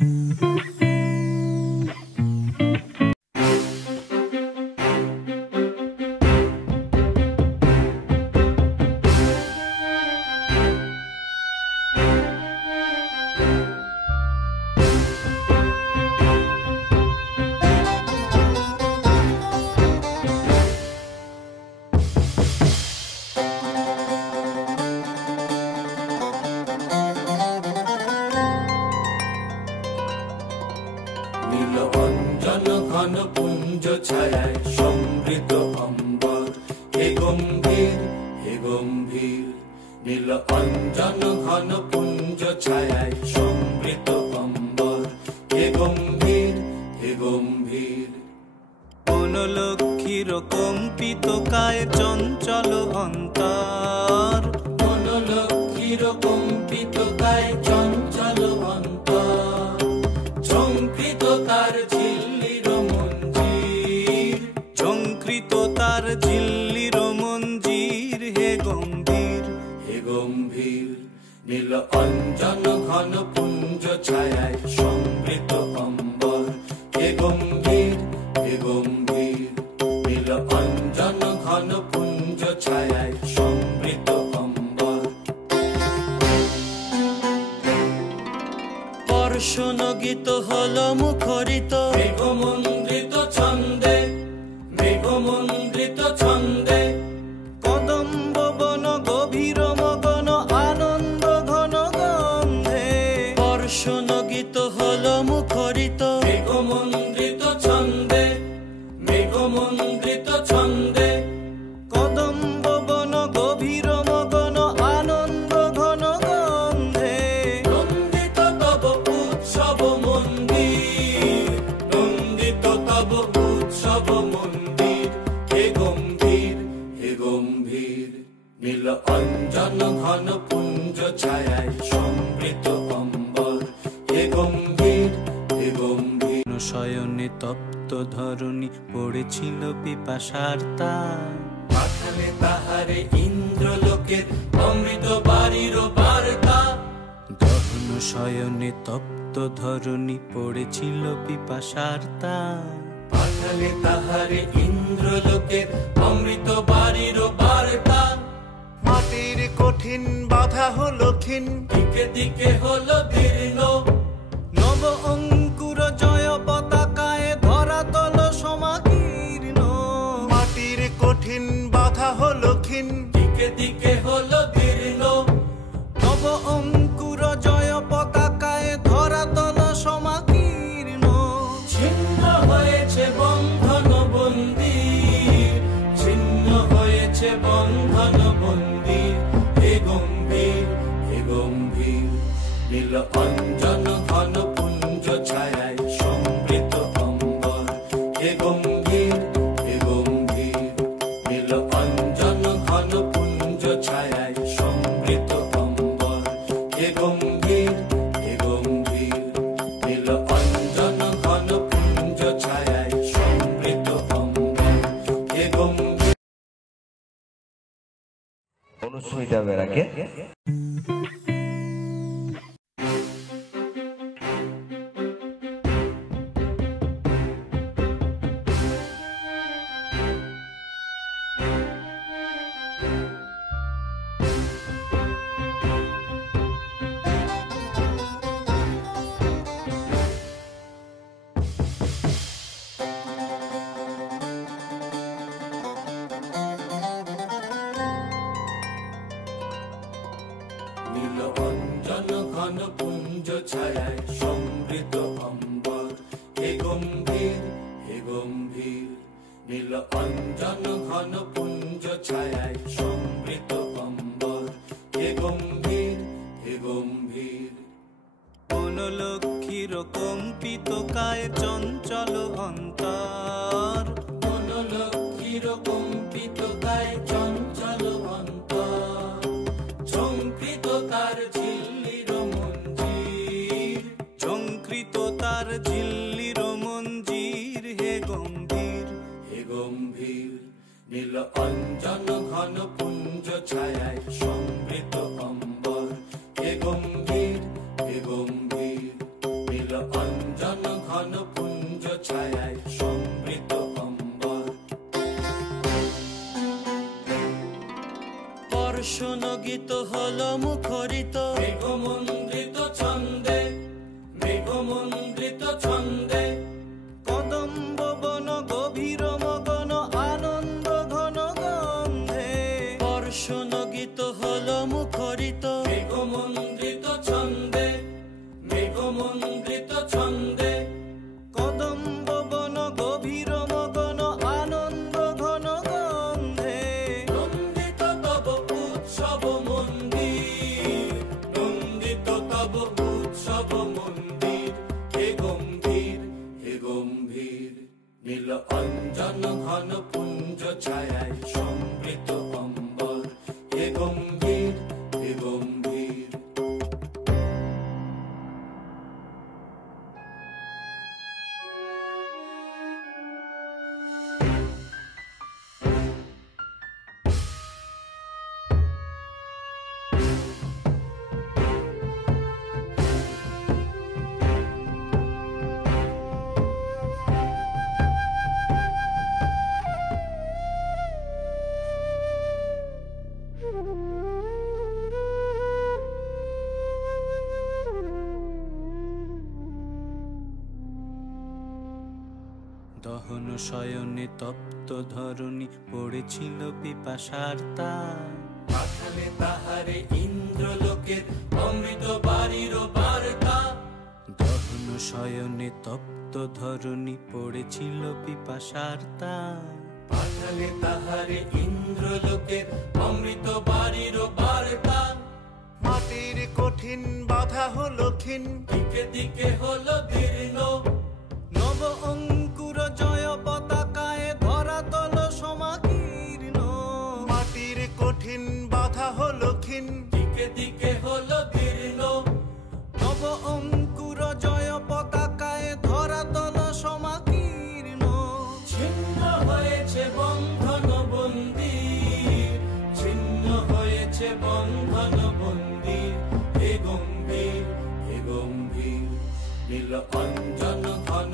নীল অঞ্জন ঘন পুঞ্জ ছায়ায় সমৃত অম্বর, হে গম্ভীর হে গম্ভীর। নীল অঞ্জন ঘন পুঞ্জ ছায়ায় সমৃত অম্বর, হে গম্ভীর হে গম্ভীর। বনলক্ষ্মীর কম্পিত কায় চঞ্চল অন্তর, বনলক্ষ্মীর কম্পিত কায় চঞ্চল অন্তর। ঝঙ্কৃত তার ঝিল্লির মঞ্জির, ঝঙ্কৃত তার ঝিল্লির মঞ্জির, হে গম্ভীর হে গম্ভীর। নীল অঞ্জন ঘন পুঞ্জ ছায়ায় সমৃত অম্বর, হে গম্ভীর হে গম্ভীর। নীল অঞ্জন ঘন পুঞ্জ ছায়ায় সমৃত অম্বর। বর্ষণগীত হল মুখরিত মেঘমন্দ্রিত ছন্দে, মেঘমন্দ্রিত ছন্দে। কদম্ব বন গভীর মগন আনন্দ ঘন গন্ধে। বর্ষণগীত হল মুখরিত মেঘমন্দ্রিত ছন্দে, মেঘমন্দ্রিত ছন্দে। কদম্ব বন গভীর মগন আনন্দ ঘন গন্ধে। নন্দিত তব উৎসব মন্দির, নন্দিত তব উৎসব মন্দির, হে গম্ভীর হে গম্ভীর। নীল অঞ্জন ঘন পুঞ্জ ছায়ায় সমৃত অম্বর, হে গম্ভীর হে গম্ভীর। শয়নে তপ্ত ধরণী পড়েছিল পিপাসার তার। পাঠালে তাহারে ইন্দ্রলোকের অমৃত বাড়ির বার্তা। দহন শয়নে তপ্ত ধরণী পড়েছিল পিপাসার তার। পাঠালে তাহারে ইন্দ্রলোকের অমৃত বাড়ির বার্তা। মাটির কঠিন বাধা হলো ক্ষীণ, দিকে দিকে হলো দীর্ণ, নব অঙ্কুর জয় পতাকায় ধরাতল সমাকীর্ণ। মাটির কঠিন বাধা হলো ক্ষীণ, দিকে দিকে হলো দীর্ণ। নব অঙ্কুর জয় পতাকায় ধরাতল সমাকীর্ণ। ছিন্ন হয়েছে বন্ধন বন্দির, ছিন্ন হয়েছে বন্ধন বন্দির, হে গম্ভীর হে গম্ভীর। নীল অঞ্জন ঘন পুঞ্জ ছায়ায় সমৃত অম্বর, হে গম্ভীর হে গম্ভীর। নীল অঞ্জন ঘন পুঞ্জ ছায়ায় সমৃত অম্বর, হে গম্ভীর হে গম্ভীর। নীল অঞ্জন ঘন পুঞ্জ ছায়ায় সমৃত অম্বর, হে গম্ভীর। অনুস্মিতা বেরাকে নীল অঞ্জন ঘন পুঞ্জ ছায়ায় সমৃত অম্বর, হে গম্ভীর হে গম্ভীর। নীল অঞ্জন ঘন পুঞ্জ ছায়ায় সমৃত অম্বর, হে গম্ভীর হে গম্ভীর। বনলক্ষ্মীর কম্পিত কায় চঞ্চল অন্তর, বনলক্ষ্মীর কম্পিত কায় চঞ্চল অন্তর। ঝঙ্কৃত তার ঝিল্লির মঞ্জির, ঝঙ্কৃত তার ঝিল্লির মঞ্জির, হে গম্ভীর হে গম্ভীর। নীল অঞ্জন ঘন পুঞ্জ ছায়ায় সমৃত অম্বর, হে গম্ভীর হে গম্ভীর। নীল অঞ্জন ঘন পুঞ্জ ছায়ায় সমৃত অম্বর। বর্ষণ গীত হল মুখরিত মেঘমন্দ্রিত ছন্দে, মেঘমন্দ্রিত ছন্দে, কদম্ব বন গভীর মগন আনন্দ ঘন গন্ধে। বর্ষণ গীত হল মুখরিত মেঘমন্দ্রিত ছন্দে, মেঘমন্দ্রিত ছন্দে, কদম্ব বন গভীর মগন আনন্দ ঘন গন্ধে। নন্দিত তব উৎসব মন্দির, নন্দিত তব উৎসব মন্দির। হে গম্ভীর, হে গম্ভীর, নীল অঞ্জন ঘন পুঞ্জ ছায়ায় সমৃত অম্বর। হে গম্ভীর, হে গম্ভীর। দহন শয়নে তপ্ত ধরণী পড়েছিল পিপাসার তার। পাঠালে তাহারে ইন্দ্রলোকের অমৃত বাড়ির বার্তা। দহন শয়নে তপ্ত ধরণী পড়েছিল পিপাসার তার। পাঠালে তাহারে ইন্দ্রলোকের অমৃত বাড়ির বার্তা। মাটির কঠিন বাধা হলো ক্ষীণ, দিকে দিকে হলো দীর্ণ, নব অঙ্কুর জয় পতাকায় ধরাতল সমাকীর্ণ। মাটির কঠিন বাধা হলো ক্ষীণ, দিকে দিকে হলো দীর্ণ, নব অঙ্কুর জয় পতাকায় ধরাতল সমাকীর্ণ। ছিন্ন হয়েছে বন্ধন বন্দির, ছিন্ন হয়েছে বন্ধন বন্দির। হে গম্ভীর, হে গম্ভীর, নীল অঞ্জন ঘন